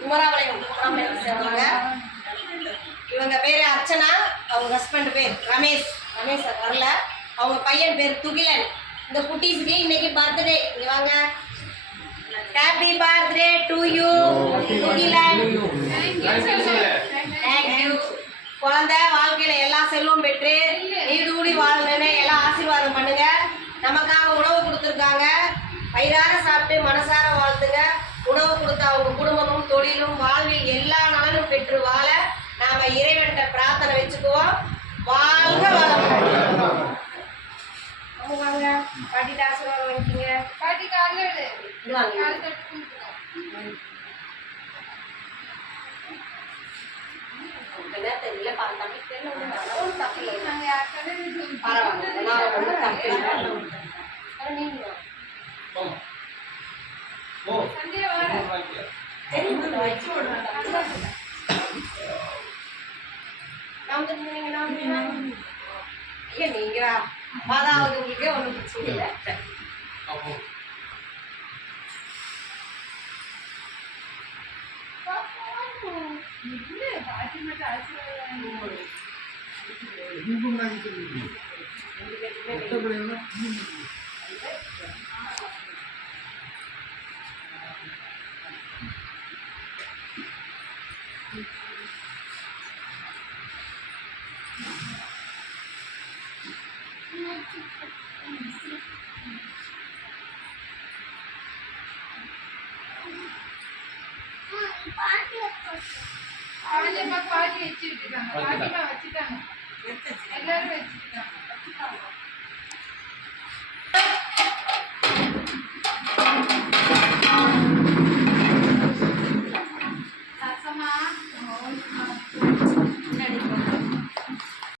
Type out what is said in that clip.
குமராபாளையம் சேர்ந்தவங்க. இவங்க பேர் அர்ச்சனா, அவங்க ஹஸ்பண்ட் பேர் ரமேஷ். ரமேஷ் வரல. அவங்க பையன் பேர் துகிலன். இந்த குட்டீஸுக்கு இன்னைக்கு பர்த்டே. இங்கே வாங்க. Happy birthday to you Thugilan. Thank you. குழந்தை வாழ்க்கையில் எல்லா செல்வம் பெற்று நீடூடி வாழணுன்னு எல்லாம் ஆசீர்வாதம் பண்ணுங்க. நமக்காக உணவு கொடுத்துருக்காங்க. வயிறார சாப்பிட்டு மனசார வாழ்த்துங்க. உணவு கொடுத்த அவங்க குடும்பமும் தொழிலும் வாழ்வில் எல்லா நலனும் பெற்று வாழ நாம இறைவன்கிட்ட பிரார்த்தனை வச்சுக்குவோம். வாழ்க வளமுடன். வாங்க பாட்டிட்ட ஆசீர்வாதம் வாங்கிக்கீங்க. பாட்டி காலையில் தெரியல தம்பி தெரியல தப்பு இல்லை. பரவாயில்ல நான் ஒன்றும் தப்பு இல்லை. நீங்க நீங்க அதாவது உங்களுக்கே ஒன்றும் பிரச்சனை இல்லை. பாட்டி வச்சுட்டாங்க. பாட்டிமா வச்சுட்டாங்க. எல்லாரும் வச்சுட்டாங்க. சசமா